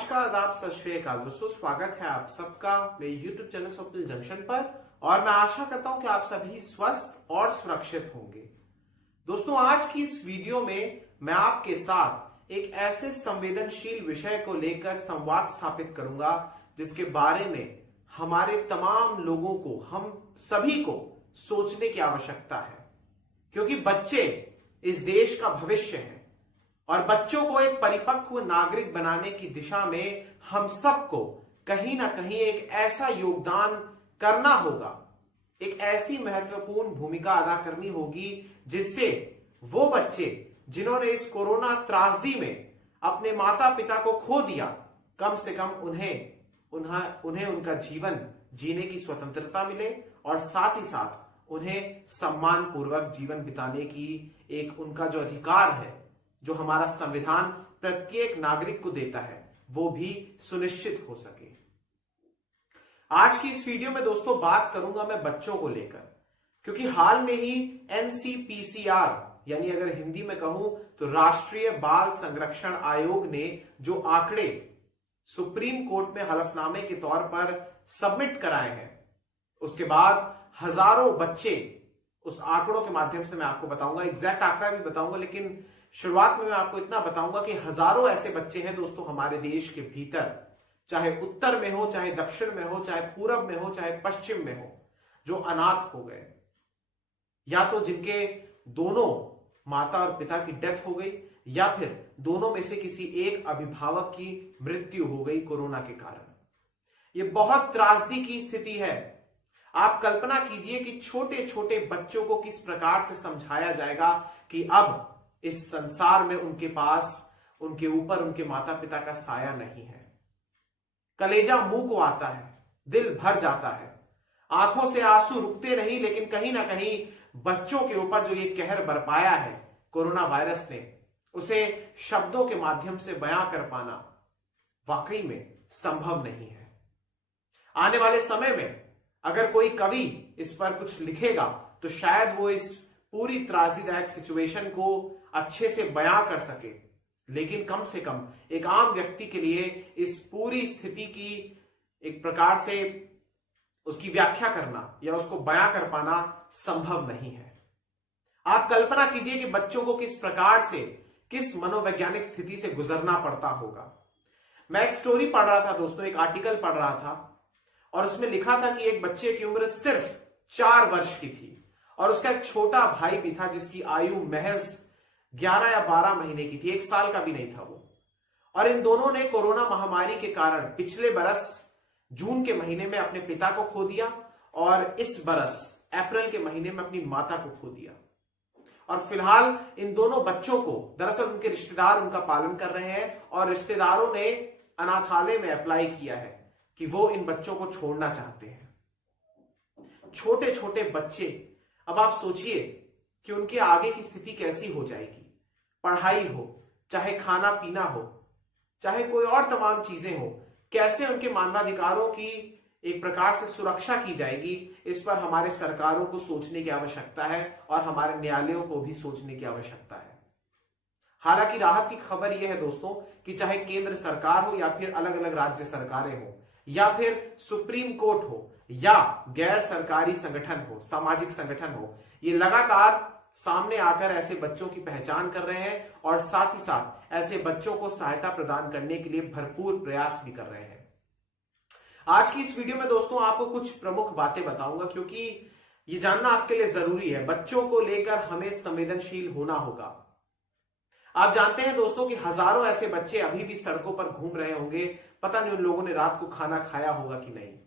नमस्कार, आदाब, सत श्री अकाल दोस्तों। स्वागत है आप सबका मेरे YouTube चैनल स्वप्निल जंक्शन पर और मैं आशा करता हूं कि आप सभी स्वस्थ और सुरक्षित होंगे। दोस्तों, आज की इस वीडियो में मैं आपके साथ एक ऐसे संवेदनशील विषय को लेकर संवाद स्थापित करूंगा जिसके बारे में हमारे तमाम लोगों को, हम सभी को सोचने की आवश्यकता है, क्योंकि बच्चे इस देश का भविष्य हैं और बच्चों को एक परिपक्व नागरिक बनाने की दिशा में हम सबको कहीं ना कहीं एक ऐसा योगदान करना होगा, एक ऐसी महत्वपूर्ण भूमिका अदा करनी होगी जिससे वो बच्चे जिन्होंने इस कोरोना त्रासदी में अपने माता पिता को खो दिया, कम से कम उन्हें उनका जीवन जीने की स्वतंत्रता मिले और साथ ही साथ उन्हें सम्मान पूर्वक जीवन बिताने की एक उनका जो अधिकार है, जो हमारा संविधान प्रत्येक नागरिक को देता है, वो भी सुनिश्चित हो सके। आज की इस वीडियो में दोस्तों बात करूंगा मैं बच्चों को लेकर, क्योंकि हाल में ही NCPCR यानी अगर हिंदी में कहूं तो राष्ट्रीय बाल संरक्षण आयोग ने जो आंकड़े सुप्रीम कोर्ट में हलफनामे के तौर पर सबमिट कराए हैं, उसके बाद हजारों बच्चे, उस आंकड़ों के माध्यम से मैं आपको बताऊंगा, एग्जैक्ट आंकड़ा भी बताऊंगा, लेकिन शुरुआत में मैं आपको इतना बताऊंगा कि हजारों ऐसे बच्चे हैं दोस्तों हमारे देश के भीतर, चाहे उत्तर में हो, चाहे दक्षिण में हो, चाहे पूरब में हो, चाहे पश्चिम में हो, जो अनाथ हो गए, या तो जिनके दोनों माता और पिता की डेथ हो गई, या फिर दोनों में से किसी एक अभिभावक की मृत्यु हो गई कोरोना के कारण। यह बहुत त्रासदी की स्थिति है। आप कल्पना कीजिए कि छोटे छोटे बच्चों को किस प्रकार से समझाया जाएगा कि अब इस संसार में उनके पास, उनके ऊपर उनके माता पिता का साया नहीं है। कलेजा मुंह को आता है, दिल भर जाता है, आंखों से आंसू रुकते नहीं, लेकिन कहीं ना कहीं बच्चों के ऊपर जो ये कहर बरपाया है कोरोना वायरस ने, उसे शब्दों के माध्यम से बयां कर पाना वाकई में संभव नहीं है। आने वाले समय में अगर कोई कवि इस पर कुछ लिखेगा तो शायद वो इस पूरी त्रासदीदायक सिचुएशन को अच्छे से बयां कर सके, लेकिन कम से कम एक आम व्यक्ति के लिए इस पूरी स्थिति की एक प्रकार से उसकी व्याख्या करना या उसको बयां कर पाना संभव नहीं है। आप कल्पना कीजिए कि बच्चों को किस प्रकार से, किस मनोवैज्ञानिक स्थिति से गुजरना पड़ता होगा। मैं एक स्टोरी पढ़ रहा था दोस्तों, एक आर्टिकल पढ़ रहा था, और उसमें लिखा था कि एक बच्चे की उम्र सिर्फ 4 वर्ष की थी और उसका एक छोटा भाई भी था जिसकी आयु महज 11 या 12 महीने की थी, 1 साल का भी नहीं था वो। और इन दोनों ने कोरोना महामारी के कारण पिछले बरस जून के महीने में अपने पिता को खो दिया और इस बरस अप्रैल के महीने में अपनी माता को खो दिया। और फिलहाल इन दोनों बच्चों को दरअसल उनके रिश्तेदार उनका पालन कर रहे हैं और रिश्तेदारों ने अनाथालय में अप्लाई किया है कि वो इन बच्चों को छोड़ना चाहते हैं। छोटे छोटे बच्चे, अब आप सोचिए कि उनके आगे की स्थिति कैसी हो जाएगी। पढ़ाई हो, चाहे खाना पीना हो, चाहे कोई और तमाम चीजें हो, कैसे उनके मानवाधिकारों की एक प्रकार से सुरक्षा की जाएगी, इस पर हमारे सरकारों को सोचने की आवश्यकता है और हमारे न्यायालयों को भी सोचने की आवश्यकता है। हालांकि राहत की खबर यह है दोस्तों कि चाहे केंद्र सरकार हो या फिर अलग अलग राज्य सरकारें हो या फिर सुप्रीम कोर्ट हो या गैर सरकारी संगठन हो, सामाजिक संगठन हो, ये लगातार सामने आकर ऐसे बच्चों की पहचान कर रहे हैं और साथ ही साथ ऐसे बच्चों को सहायता प्रदान करने के लिए भरपूर प्रयास भी कर रहे हैं। आज की इस वीडियो में दोस्तों आपको कुछ प्रमुख बातें बताऊंगा, क्योंकि ये जानना आपके लिए जरूरी है। बच्चों को लेकर हमें संवेदनशील होना होगा। आप जानते हैं दोस्तों कि हजारों ऐसे बच्चे अभी भी सड़कों पर घूम रहे होंगे, पता नहीं उन लोगों ने रात को खाना खाया होगा कि नहीं।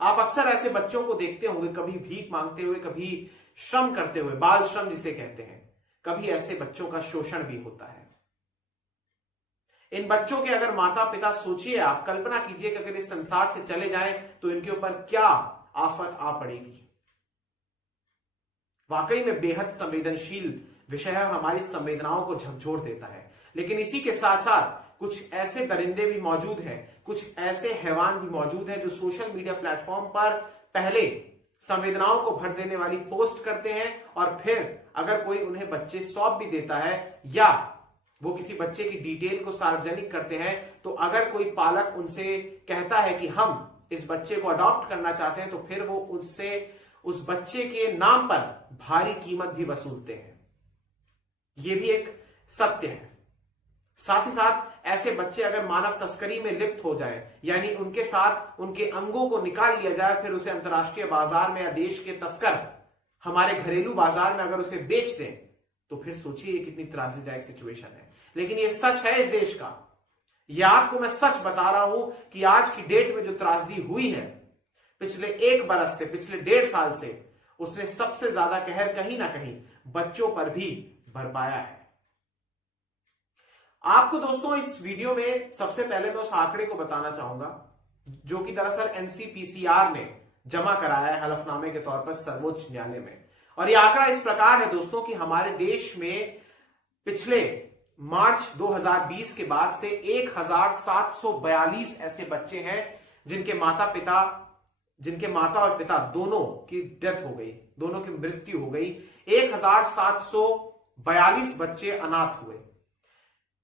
आप अक्सर ऐसे बच्चों को देखते होंगे, कभी भीख मांगते हुए, कभी श्रम करते हुए, बाल श्रम जिसे कहते हैं। कभी ऐसे बच्चों का शोषण भी होता है। इन बच्चों के अगर माता पिता, सोचिए, आप कल्पना कीजिए कि अगर इस संसार से चले जाएं तो इनके ऊपर क्या आफत आ पड़ेगी। वाकई में बेहद संवेदनशील विषय है और हमारी संवेदनाओं को झकझोर देता है। लेकिन इसी के साथ साथ कुछ ऐसे दरिंदे भी मौजूद हैं, कुछ ऐसे हैवान भी मौजूद हैं जो सोशल मीडिया प्लेटफॉर्म पर पहले संवेदनाओं को भर देने वाली पोस्ट करते हैं और फिर अगर कोई उन्हें बच्चे सौंप भी देता है या वो किसी बच्चे की डिटेल को सार्वजनिक करते हैं, तो अगर कोई पालक उनसे कहता है कि हम इस बच्चे को अडॉप्ट करना चाहते हैं, तो फिर वो उससे उस बच्चे के नाम पर भारी कीमत भी वसूलते हैं। यह भी एक सत्य है। साथ ही साथ ऐसे बच्चे अगर मानव तस्करी में लिप्त हो जाए, यानी उनके साथ उनके अंगों को निकाल लिया जाए, फिर उसे अंतर्राष्ट्रीय बाजार में या देश के तस्कर हमारे घरेलू बाजार में अगर उसे बेच दें, तो फिर सोचिए ये कितनी त्रासदीदायक सिचुएशन है। लेकिन ये सच है इस देश का। यह आपको मैं सच बता रहा हूं कि आज की डेट में जो त्रासदी हुई है पिछले 1 बरस से, पिछले 1.5 साल से, उसने सबसे ज्यादा कहर कहीं ना कहीं बच्चों पर भी बरपाया है। आपको दोस्तों इस वीडियो में सबसे पहले मैं उस आंकड़े को बताना चाहूंगा जो कि दरअसल एनसीपीसीआर ने जमा कराया है हलफनामे के तौर पर सर्वोच्च न्यायालय में। और यह आंकड़ा इस प्रकार है दोस्तों कि हमारे देश में पिछले मार्च 2020 के बाद से 1742 ऐसे बच्चे हैं जिनके माता और पिता दोनों की डेथ हो गई, दोनों की मृत्यु हो गई। 1742 बच्चे अनाथ हुए।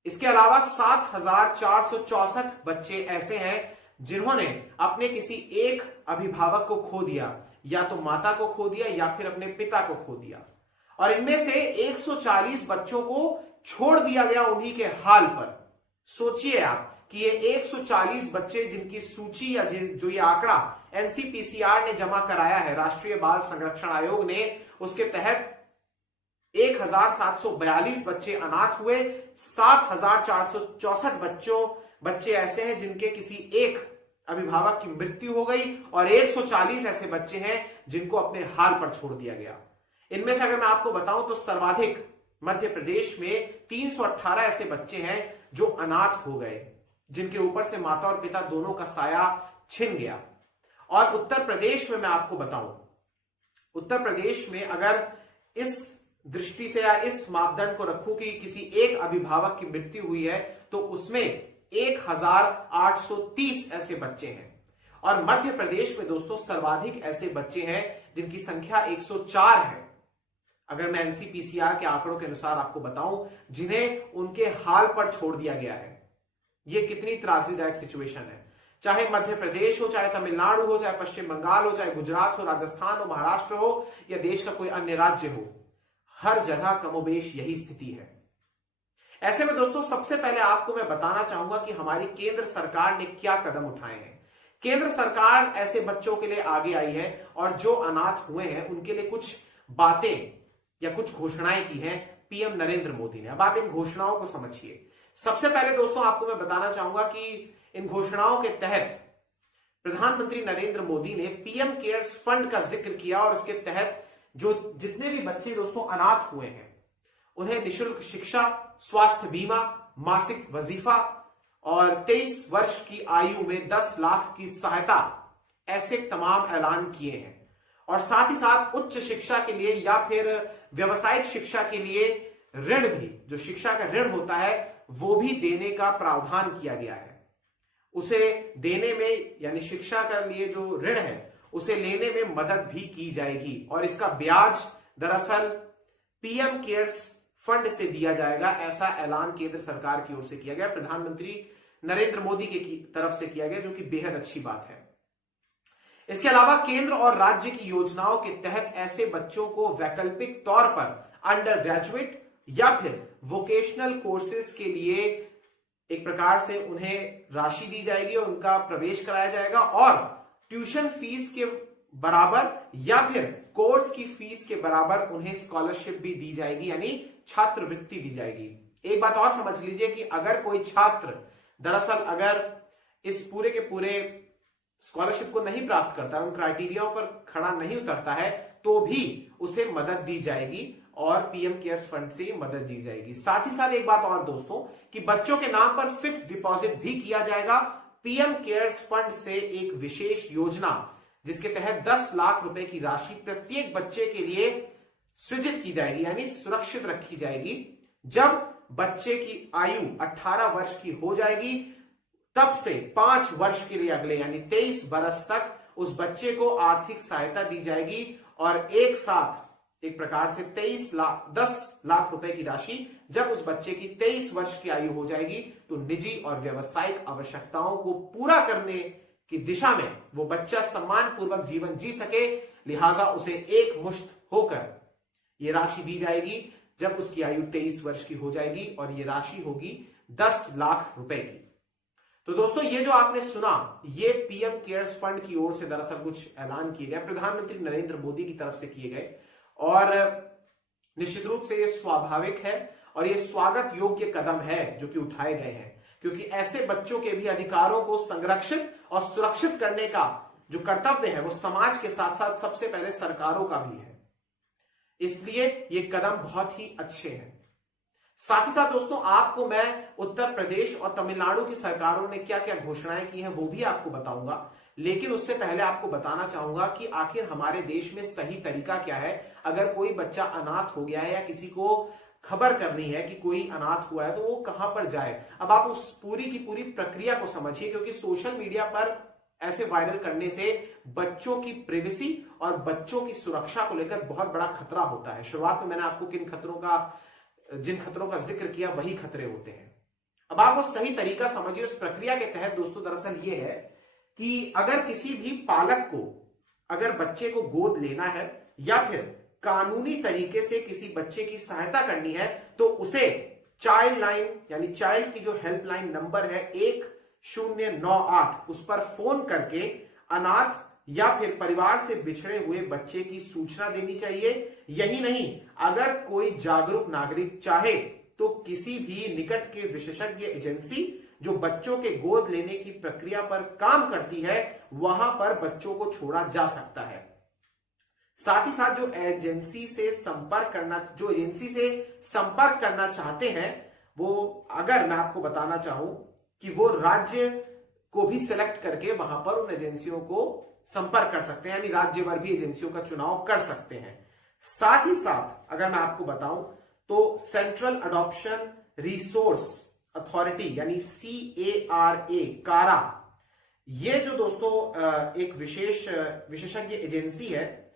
इसके अलावा 7464 बच्चे ऐसे हैं जिन्होंने अपने किसी एक अभिभावक को खो दिया, या तो माता को खो दिया या फिर अपने पिता को खो दिया। और इनमें से 140 बच्चों को छोड़ दिया गया उन्हीं के हाल पर। सोचिए आप कि ये 140 बच्चे जिनकी सूची या जो ये आंकड़ा एनसीपीसीआर ने जमा कराया है, राष्ट्रीय बाल संरक्षण आयोग ने, उसके तहत 1742 बच्चे अनाथ हुए। 7464 बच्चे ऐसे हैं जिनके किसी एक अभिभावक की मृत्यु हो गई, और 140 ऐसे बच्चे हैं जिनको अपने हाल पर छोड़ दिया गया। इनमें से अगर मैं आपको बताऊं तो सर्वाधिक मध्य प्रदेश में 318 ऐसे बच्चे हैं जो अनाथ हो गए, जिनके ऊपर से माता और पिता दोनों का साया छिन गया। और उत्तर प्रदेश में मैं आपको बताऊं, उत्तर प्रदेश में अगर इस दृष्टि से या इस मापदंड को रखूं कि किसी एक अभिभावक की मृत्यु हुई है, तो उसमें 1830 ऐसे बच्चे हैं। और मध्य प्रदेश में दोस्तों सर्वाधिक ऐसे बच्चे हैं जिनकी संख्या 104 है, अगर मैं एनसीपीसीआर के आंकड़ों के अनुसार आपको बताऊं, जिन्हें उनके हाल पर छोड़ दिया गया है। यह कितनी त्रासदीदायक सिचुएशन है। चाहे मध्य प्रदेश हो, चाहे तमिलनाडु हो, चाहे पश्चिम बंगाल हो, चाहे गुजरात हो, राजस्थान हो, महाराष्ट्र हो, या देश का कोई अन्य राज्य हो, हर जगह कमोबेश यही स्थिति है। ऐसे में दोस्तों सबसे पहले आपको मैं बताना चाहूंगा कि हमारी केंद्र सरकार ने क्या कदम उठाए हैं। केंद्र सरकार ऐसे बच्चों के लिए आगे आई है और जो अनाथ हुए हैं उनके लिए कुछ बातें या कुछ घोषणाएं की हैं पीएम नरेंद्र मोदी ने। अब आप इन घोषणाओं को समझिए। सबसे पहले दोस्तों आपको मैं बताना चाहूंगा कि इन घोषणाओं के तहत प्रधानमंत्री नरेंद्र मोदी ने पीएम केयर्स फंड का जिक्र किया, और इसके तहत जो जितने भी बच्चे दोस्तों अनाथ हुए हैं उन्हें निःशुल्क शिक्षा, स्वास्थ्य बीमा, मासिक वजीफा और 23 वर्ष की आयु में 10 लाख की सहायता, ऐसे तमाम ऐलान किए हैं। और साथ ही साथ उच्च शिक्षा के लिए या फिर व्यावसायिक शिक्षा के लिए ऋण भी, जो शिक्षा का ऋण होता है, वो भी देने का प्रावधान किया गया है। उसे देने में, यानी शिक्षा के लिए जो ऋण है उसे लेने में मदद भी की जाएगी, और इसका ब्याज दरअसल पीएम केयर्स फंड से दिया जाएगा। ऐसा ऐलान केंद्र सरकार की ओर से किया गया, प्रधानमंत्री नरेंद्र मोदी की तरफ से किया गया, जो कि बेहद अच्छी बात है। इसके अलावा केंद्र और राज्य की योजनाओं के तहत ऐसे बच्चों को वैकल्पिक तौर पर अंडर ग्रेजुएट या फिर वोकेशनल कोर्सेज के लिए एक प्रकार से उन्हें राशि दी जाएगी और उनका प्रवेश कराया जाएगा, और ट्यूशन फीस के बराबर या फिर कोर्स की फीस के बराबर उन्हें स्कॉलरशिप भी दी जाएगी, यानी छात्रवृत्ति दी जाएगी। एक बात और समझ लीजिए कि अगर कोई छात्र दरअसल अगर इस पूरे के पूरे स्कॉलरशिप को नहीं प्राप्त करता है, उन क्राइटेरियाओं पर खड़ा नहीं उतरता है, तो भी उसे मदद दी जाएगी और पीएम केयर्स फंड से मदद दी जाएगी। साथ ही साथ एक बात और दोस्तों कि बच्चों के नाम पर फिक्स डिपॉजिट भी किया जाएगा पीएम केयर्स फंड से, एक विशेष योजना जिसके तहत 10 लाख रुपए की राशि प्रत्येक बच्चे के लिए सृजित की जाएगी, यानी सुरक्षित रखी जाएगी। जब बच्चे की आयु 18 वर्ष की हो जाएगी, तब से 5 वर्ष के लिए अगले यानी 23 बरस तक उस बच्चे को आर्थिक सहायता दी जाएगी, और एक साथ एक प्रकार से 10 लाख रुपए की राशि जब उस बच्चे की 23 वर्ष की आयु हो जाएगी तो निजी और व्यावसायिक आवश्यकताओं को पूरा करने की दिशा में वो बच्चा सम्मान पूर्वक जीवन जी सके, लिहाजा उसे एक मुश्त होकर ये राशि दी जाएगी जब उसकी आयु 23 वर्ष की हो जाएगी और ये राशि होगी 10 लाख रुपए की। तो दोस्तों ये जो आपने सुना ये पीएम केयर्स फंड की ओर से दरअसल कुछ ऐलान किए गए, प्रधानमंत्री नरेंद्र मोदी की तरफ से किए गए और निश्चित रूप से ये स्वाभाविक है और ये स्वागत योग्य कदम है जो कि उठाए गए हैं, क्योंकि ऐसे बच्चों के भी अधिकारों को संरक्षित और सुरक्षित करने का जो कर्तव्य है वो समाज के साथ साथ सबसे पहले सरकारों का भी है। इसलिए ये कदम बहुत ही अच्छे हैं। साथ ही साथ दोस्तों आपको मैं उत्तर प्रदेश और तमिलनाडु की सरकारों ने क्या क्या घोषणाएं की हैं वो भी आपको बताऊंगा, लेकिन उससे पहले आपको बताना चाहूंगा कि आखिर हमारे देश में सही तरीका क्या है अगर कोई बच्चा अनाथ हो गया है या किसी को खबर करनी है कि कोई अनाथ हुआ है तो वो कहां पर जाए। अब आप उस पूरी की पूरी प्रक्रिया को समझिए, क्योंकि सोशल मीडिया पर ऐसे वायरल करने से बच्चों की प्राइवेसी और बच्चों की सुरक्षा को लेकर बहुत बड़ा खतरा होता है। शुरुआत में मैंने आपको जिन खतरों का जिक्र किया वही खतरे होते हैं। अब आप वो सही तरीका समझिए। उस प्रक्रिया के तहत दोस्तों दरअसल ये है कि अगर किसी भी पालक को अगर बच्चे को गोद लेना है या फिर कानूनी तरीके से किसी बच्चे की सहायता करनी है तो उसे चाइल्ड लाइन यानी चाइल्ड की जो हेल्पलाइन नंबर है 1098 उस पर फोन करके अनाथ या फिर परिवार से बिछड़े हुए बच्चे की सूचना देनी चाहिए। यही नहीं, अगर कोई जागरूक नागरिक चाहे तो किसी भी निकट के विशेषज्ञ एजेंसी जो बच्चों के गोद लेने की प्रक्रिया पर काम करती है वहां पर बच्चों को छोड़ा जा सकता है। साथ ही साथ जो एजेंसी से संपर्क करना चाहते हैं वो, अगर मैं आपको बताना चाहूं कि वो राज्य को भी सिलेक्ट करके वहां पर उन एजेंसियों को संपर्क कर सकते हैं, यानी राज्य भर भी एजेंसियों का चुनाव कर सकते हैं। साथ ही साथ अगर मैं आपको बताऊं तो सेंट्रल अडॉप्शन रिसोर्स अथॉरिटी यानी CARA, कारा, ये जो दोस्तों एक विशेषज्ञ एजेंसी है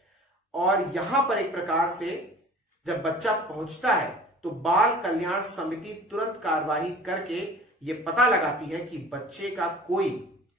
और यहां पर एक प्रकार से जब बच्चा पहुंचता है तो बाल कल्याण समिति तुरंत कार्रवाई करके ये पता लगाती है कि बच्चे का कोई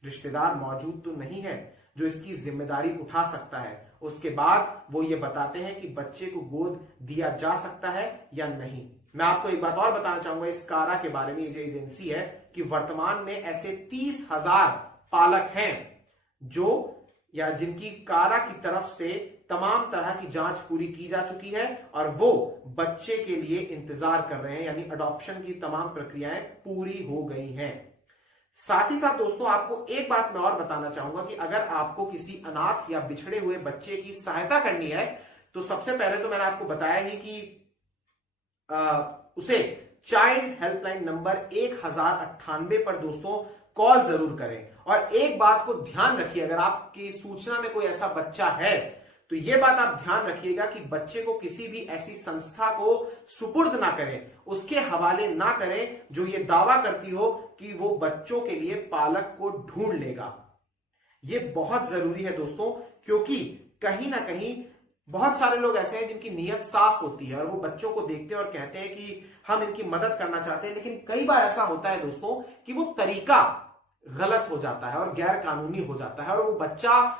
रिश्तेदार मौजूद तो नहीं है जो इसकी जिम्मेदारी उठा सकता है। उसके बाद वो ये बताते हैं कि बच्चे को गोद दिया जा सकता है या नहीं। मैं आपको एक बात और बताना चाहूंगा इस कारा के बारे में, ये जो एजेंसी है, कि वर्तमान में ऐसे 30,000 पालक हैं जो या जिनकी कारा की तरफ से तमाम तरह की जांच पूरी की जा चुकी है और वो बच्चे के लिए इंतजार कर रहे हैं, यानी अडॉप्शन की तमाम प्रक्रियाएं पूरी हो गई हैं। साथ ही साथ दोस्तों आपको एक बात मैं और बताना चाहूंगा कि अगर आपको किसी अनाथ या बिछड़े हुए बच्चे की सहायता करनी है तो सबसे पहले तो मैंने आपको बताया ही कि उसे चाइल्ड हेल्पलाइन नंबर 1098 पर दोस्तों कॉल जरूर करें। और एक बात को ध्यान रखिए, अगर आपकी सूचना में कोई ऐसा बच्चा है तो यह बात आप ध्यान रखिएगा कि बच्चे को किसी भी ऐसी संस्था को सुपुर्द ना करें, उसके हवाले ना करें जो ये दावा करती हो कि वो बच्चों के लिए पालक को ढूंढ लेगा। यह बहुत जरूरी है दोस्तों, क्योंकि कहीं ना कहीं बहुत सारे लोग ऐसे हैं जिनकी नीयत साफ होती है और वो बच्चों को देखते हैं और कहते हैं कि हम इनकी मदद करना चाहते हैं, लेकिन कई बार ऐसा होता है दोस्तों कि वो तरीका गलत हो जाता है और गैर कानूनी हो जाता है और वो बच्चा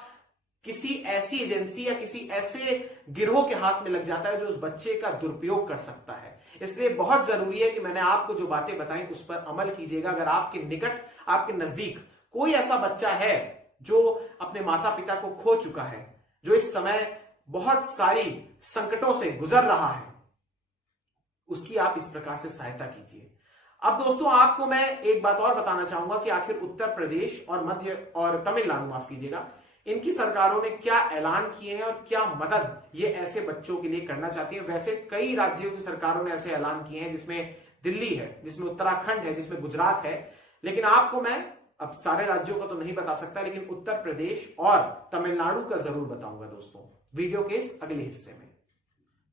किसी ऐसी एजेंसी या किसी ऐसे गिरोह के हाथ में लग जाता है जो उस बच्चे का दुरुपयोग कर सकता है। इसलिए बहुत जरूरी है कि मैंने आपको जो बातें बताई उस पर अमल कीजिएगा। अगर आपके निकट, आपके नजदीक कोई ऐसा बच्चा है जो अपने माता पिता को खो चुका है, जो इस समय बहुत सारी संकटों से गुजर रहा है, उसकी आप इस प्रकार से सहायता कीजिए। अब दोस्तों आपको मैं एक बात और बताना चाहूंगा कि आखिर उत्तर प्रदेश और मध्य और तमिलनाडु, माफ कीजिएगा, इनकी सरकारों ने क्या ऐलान किए हैं और क्या मदद ये ऐसे बच्चों के लिए करना चाहती है। वैसे कई राज्यों की सरकारों ने ऐसे ऐलान किए हैं, जिसमें दिल्ली है, जिसमें उत्तराखंड है, जिसमें गुजरात है, लेकिन आपको मैं अब सारे राज्यों का तो नहीं बता सकता, लेकिन उत्तर प्रदेश और तमिलनाडु का जरूर बताऊंगा दोस्तों वीडियो के इस अगले हिस्से में।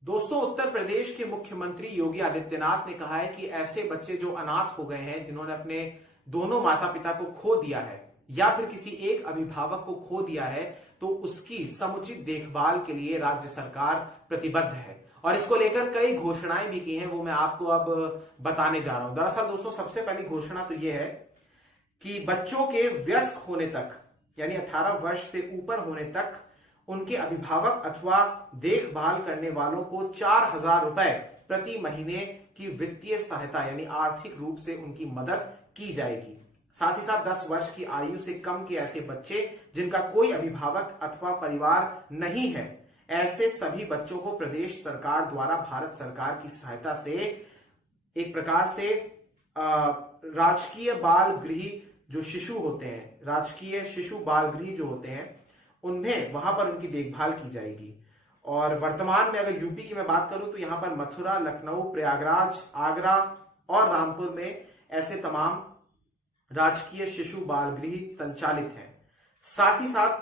दोस्तों उत्तर प्रदेश के मुख्यमंत्री योगी आदित्यनाथ ने कहा है कि ऐसे बच्चे जो अनाथ हो गए हैं, जिन्होंने अपने दोनों माता पिता को खो दिया है या फिर किसी एक अभिभावक को खो दिया है, तो उसकी समुचित देखभाल के लिए राज्य सरकार प्रतिबद्ध है और इसको लेकर कई घोषणाएं भी की हैं, वो मैं आपको अब बताने जा रहा हूं। दरअसल दोस्तों सबसे पहली घोषणा तो यह है कि बच्चों के वयस्क होने तक यानी 18 वर्ष से ऊपर होने तक उनके अभिभावक अथवा देखभाल करने वालों को 4,000 रुपए प्रति महीने की वित्तीय सहायता यानी आर्थिक रूप से उनकी मदद की जाएगी। साथ ही साथ 10 वर्ष की आयु से कम के ऐसे बच्चे जिनका कोई अभिभावक अथवा परिवार नहीं है, ऐसे सभी बच्चों को प्रदेश सरकार द्वारा भारत सरकार की सहायता से एक प्रकार से राजकीय बाल गृह जो शिशु होते हैं, राजकीय शिशु बाल गृह जो होते हैं, उनमें वहां पर उनकी देखभाल की जाएगी। और वर्तमान में अगर यूपी की मैं बात करूं तो यहां पर मथुरा, लखनऊ, प्रयागराज, आगरा और रामपुर में ऐसे तमाम राजकीय शिशु बाल गृह संचालित हैं। साथ ही साथ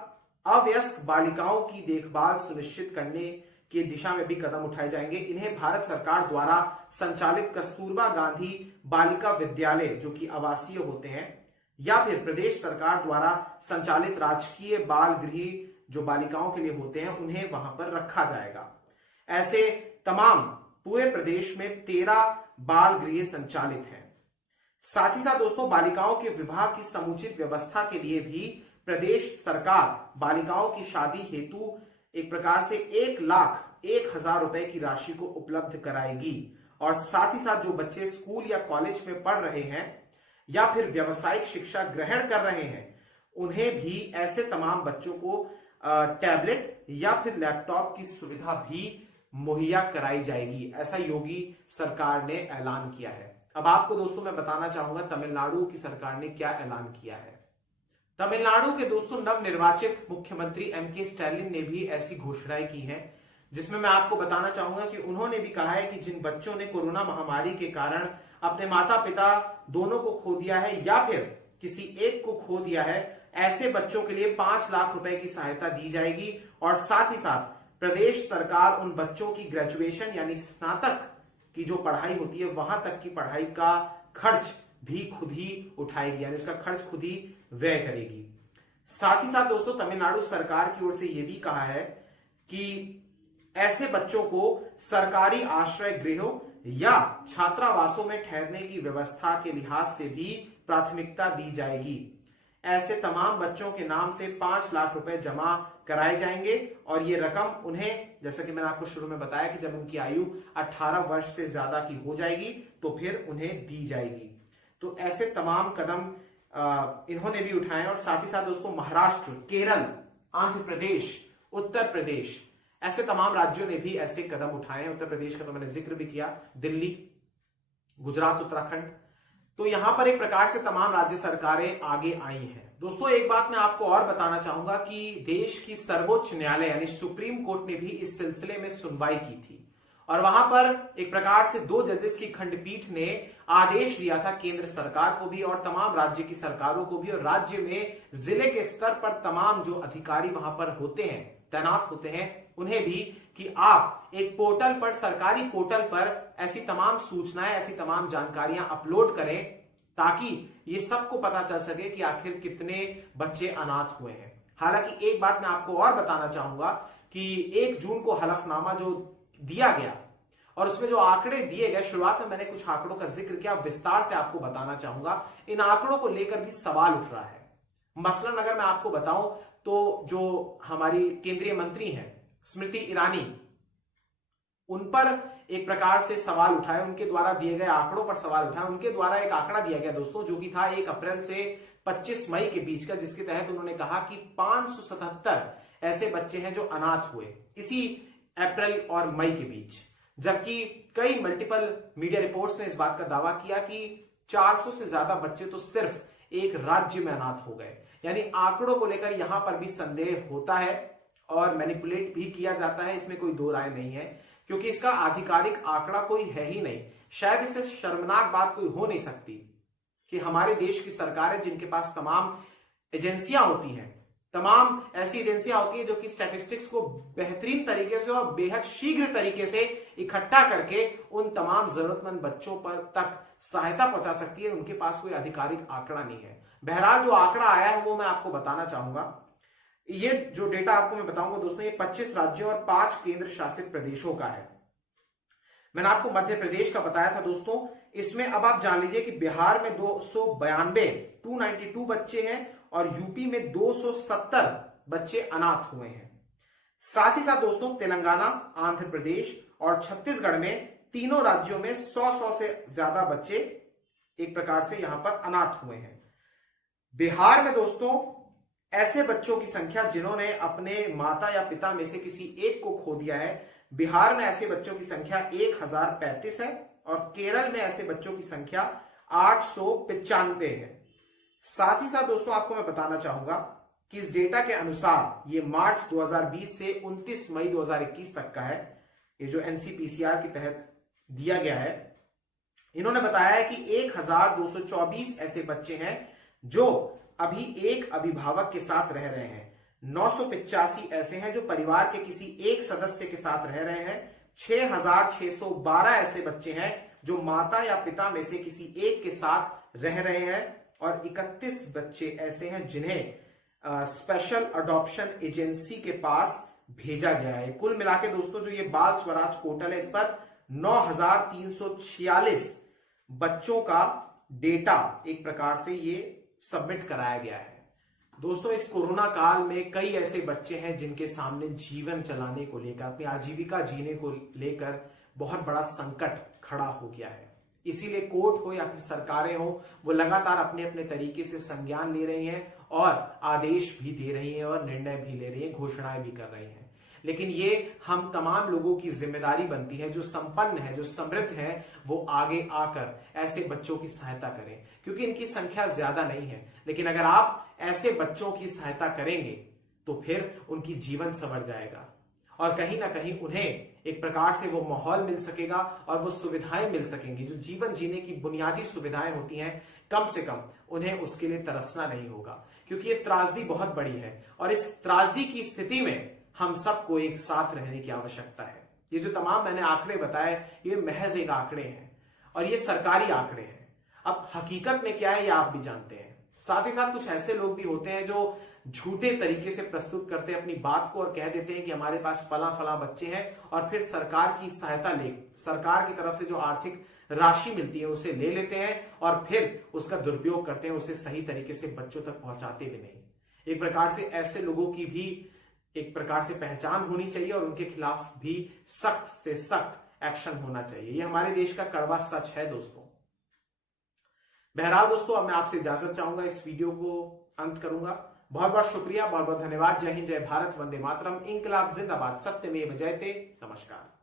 अवयस्क बालिकाओं की देखभाल सुनिश्चित करने की दिशा में भी कदम उठाए जाएंगे। इन्हें भारत सरकार द्वारा संचालित कस्तूरबा गांधी बालिका विद्यालय जो कि आवासीय होते हैं या फिर प्रदेश सरकार द्वारा संचालित राजकीय बाल गृह जो बालिकाओं के लिए होते हैं, उन्हें वहां पर रखा जाएगा। ऐसे तमाम पूरे प्रदेश में 13 बाल गृह संचालित हैं। साथ ही साथ दोस्तों बालिकाओं के विवाह की समुचित व्यवस्था के लिए भी प्रदेश सरकार बालिकाओं की शादी हेतु एक प्रकार से 1,01,000 रुपए की राशि को उपलब्ध कराएगी। और साथ ही साथ जो बच्चे स्कूल या कॉलेज में पढ़ रहे हैं या फिर व्यावसायिक शिक्षा ग्रहण कर रहे हैं, उन्हें भी ऐसे तमाम बच्चों को टैबलेट या फिर लैपटॉप की सुविधा भी मुहैया कराई जाएगी। ऐसा योगी सरकार ने ऐलान किया है। अब आपको दोस्तों मैं बताना चाहूंगा तमिलनाडु की सरकार ने क्या ऐलान किया है। तमिलनाडु के दोस्तों नवनिर्वाचित मुख्यमंत्री एमके स्टैलिन ने भी ऐसी घोषणाएं की हैं, जिसमें मैं आपको बताना चाहूंगा कि उन्होंने भी कहा है कि जिन बच्चों ने कोरोना महामारी के कारण अपने माता पिता दोनों को खो दिया है या फिर किसी एक को खो दिया है, ऐसे बच्चों के लिए 5 लाख रुपए की सहायता दी जाएगी। और साथ ही साथ प्रदेश सरकार उन बच्चों की ग्रेजुएशन यानी स्नातक की जो पढ़ाई होती है वहां तक की पढ़ाई का खर्च भी खुद ही उठाएगी, यानी उसका खर्च खुद ही व्यय करेगी। साथ ही साथ दोस्तों तमिलनाडु सरकार की ओर से यह भी कहा है कि ऐसे बच्चों को सरकारी आश्रय गृहों या छात्रावासों में ठहरने की व्यवस्था के लिहाज से भी प्राथमिकता दी जाएगी। ऐसे तमाम बच्चों के नाम से 5 लाख रुपए जमा कराए जाएंगे और ये रकम उन्हें, जैसा कि मैंने आपको शुरू में बताया कि जब उनकी आयु 18 वर्ष से ज्यादा की हो जाएगी तो फिर उन्हें दी जाएगी। तो ऐसे तमाम कदम इन्होंने भी उठाए। और साथ ही साथ दोस्तों महाराष्ट्र, केरल, आंध्र प्रदेश, उत्तर प्रदेश, ऐसे तमाम राज्यों ने भी ऐसे कदम उठाए हैं। उत्तर प्रदेश का तो मैंने जिक्र भी किया, दिल्ली, गुजरात, उत्तराखंड। तो यहां पर एक प्रकार से तमाम राज्य सरकारें आगे आई हैं। दोस्तों एक बात मैं आपको और बताना चाहूंगा कि देश की सर्वोच्च न्यायालय यानी सुप्रीम कोर्ट ने भी इस सिलसिले में सुनवाई की थी और वहां पर एक प्रकार से 2 जजेस की खंडपीठ ने आदेश दिया था केंद्र सरकार को भी और तमाम राज्य की सरकारों को भी और राज्य में जिले के स्तर पर तमाम जो अधिकारी वहां पर होते हैं, तैनात होते हैं, उन्हें भी कि आप एक पोर्टल पर, सरकारी पोर्टल पर ऐसी तमाम सूचनाएं, ऐसी तमाम जानकारियां अपलोड करें ताकि ये सबको पता चल सके कि आखिर कितने बच्चे अनाथ हुए हैं। हालांकि एक बात मैं आपको और बताना चाहूंगा कि 1 जून को हलफनामा जो दिया गया और उसमें जो आंकड़े दिए गए, शुरुआत में मैंने कुछ आंकड़ों का जिक्र किया, विस्तार से आपको बताना चाहूंगा। इन आंकड़ों को लेकर भी सवाल उठ रहा है। मसलन अगर मैं आपको बताऊं तो जो हमारी केंद्रीय मंत्री हैं स्मृति ईरानी, उन पर एक प्रकार से सवाल उठाए, उनके द्वारा दिए गए आंकड़ों पर सवाल उठाए। उनके द्वारा एक आंकड़ा दिया गया दोस्तों जो कि था 1 अप्रैल से 25 मई के बीच का, जिसके तहत उन्होंने कहा कि 577 ऐसे बच्चे हैं जो अनाथ हुए इसी अप्रैल और मई के बीच, जबकि कई मल्टीपल मीडिया रिपोर्ट्स ने इस बात का दावा किया कि 400 से ज्यादा बच्चे तो सिर्फ एक राज्य में अनाथ हो गए। यानी आंकड़ों को लेकर यहां पर भी संदेह होता है और मैनिपुलेट भी किया जाता है, इसमें कोई दो राय नहीं है, क्योंकि इसका आधिकारिक आंकड़ा कोई है ही नहीं। शायद इससे शर्मनाक बात कोई हो नहीं सकती कि हमारे देश की सरकारें, जिनके पास तमाम एजेंसियां होती हैं, तमाम ऐसी एजेंसियां होती हैं जो कि स्टैटिस्टिक्स को बेहतरीन तरीके से और बेहद शीघ्र तरीके से इकट्ठा करके उन तमाम जरूरतमंद बच्चों पर तक सहायता पहुंचा सकती है, उनके पास कोई आधिकारिक आंकड़ा नहीं है। बहरहाल जो आंकड़ा आया है वो मैं आपको बताना चाहूंगा। ये जो डेटा आपको मैं बताऊंगा दोस्तों, ये 25 राज्यों और 5 केंद्र शासित प्रदेशों का है। मैंने आपको मध्य प्रदेश का बताया था दोस्तों। इसमें अब आप जान लीजिए कि बिहार में 292 बच्चे हैं और यूपी में 270 बच्चे अनाथ हुए हैं। साथ ही साथ दोस्तों तेलंगाना, आंध्र प्रदेश और छत्तीसगढ़ में तीनों राज्यों में 100 से ज्यादा बच्चे एक प्रकार से यहां पर अनाथ हुए हैं। बिहार में दोस्तों ऐसे बच्चों की संख्या जिन्होंने अपने माता या पिता में से किसी एक को खो दिया है, बिहार में ऐसे बच्चों की संख्या 1035 है और केरल में ऐसे बच्चों की संख्या 895 है। साथ ही साथ दोस्तों आपको मैं बताना चाहूंगा कि इस डेटा के अनुसार ये मार्च 2020 से 29 मई 2021 तक का है, ये जो एनसीपीसीआर के तहत दिया गया है। इन्होंने बताया है कि 1224 ऐसे बच्चे हैं जो अभी एक अभिभावक के साथ रह रहे हैं, 985 ऐसे हैं जो परिवार के किसी एक सदस्य के साथ रह रहे हैं, 6612 ऐसे बच्चे हैं जो माता या पिता में से किसी एक के साथ रह रहे हैं और 31 बच्चे ऐसे हैं जिन्हें स्पेशल अडॉप्शन एजेंसी के पास भेजा गया है। कुल मिलाके दोस्तों जो ये बाल स्वराज पोर्टल है, इस पर 9346 बच्चों का डेटा एक प्रकार से ये सबमिट कराया गया है। दोस्तों इस कोरोना काल में कई ऐसे बच्चे हैं जिनके सामने जीवन चलाने को लेकर, अपनी आजीविका जीने को लेकर बहुत बड़ा संकट खड़ा हो गया है। इसीलिए कोर्ट हो या फिर सरकारें हो, वो लगातार अपने अपने तरीके से संज्ञान ले रही हैं और आदेश भी दे रही हैं और निर्णय भी ले रही हैं, घोषणाएं भी कर रही हैं। लेकिन ये हम तमाम लोगों की जिम्मेदारी बनती है, जो संपन्न है, जो समृद्ध है, वो आगे आकर ऐसे बच्चों की सहायता करें, क्योंकि इनकी संख्या ज्यादा नहीं है। लेकिन अगर आप ऐसे बच्चों की सहायता करेंगे तो फिर उनकी जीवन संवर जाएगा और कहीं ना कहीं उन्हें एक प्रकार से वो माहौल मिल सकेगा और वो सुविधाएं मिल सकेंगी, जो जीवन जीने की बुनियादी सुविधाएं होती हैं, कम से कम उन्हें उसके लिए तरसना नहीं होगा। क्योंकि ये त्रासदी बहुत बड़ी है और इस त्रासदी की स्थिति में हम सबको एक साथ रहने की आवश्यकता है। ये जो तमाम मैंने आंकड़े बताए, ये महज एक आंकड़े हैं और ये सरकारी आंकड़े हैं। अब हकीकत में क्या है ये आप भी जानते हैं। साथ ही साथ कुछ ऐसे लोग भी होते हैं जो झूठे तरीके से प्रस्तुत करते हैं अपनी बात को और कह देते हैं कि हमारे पास फला फला बच्चे हैं और फिर सरकार की सहायता ले, सरकार की तरफ से जो आर्थिक राशि मिलती है उसे ले लेते हैं और फिर उसका दुरुपयोग करते हैं, उसे सही तरीके से बच्चों तक पहुंचाते भी नहीं। एक प्रकार से ऐसे लोगों की भी एक प्रकार से पहचान होनी चाहिए और उनके खिलाफ भी सख्त से सख्त एक्शन होना चाहिए। ये हमारे देश का कड़वा सच है दोस्तों। बहरहाल दोस्तों अब मैं आपसे इजाजत चाहूंगा, इस वीडियो को अंत करूंगा। बहुत बहुत शुक्रिया, बहुत बहुत धन्यवाद। जय हिंद, जय भारत, वंदे मातरम, इंकलाब जिंदाबाद, सत्यमेव जयते। नमस्कार।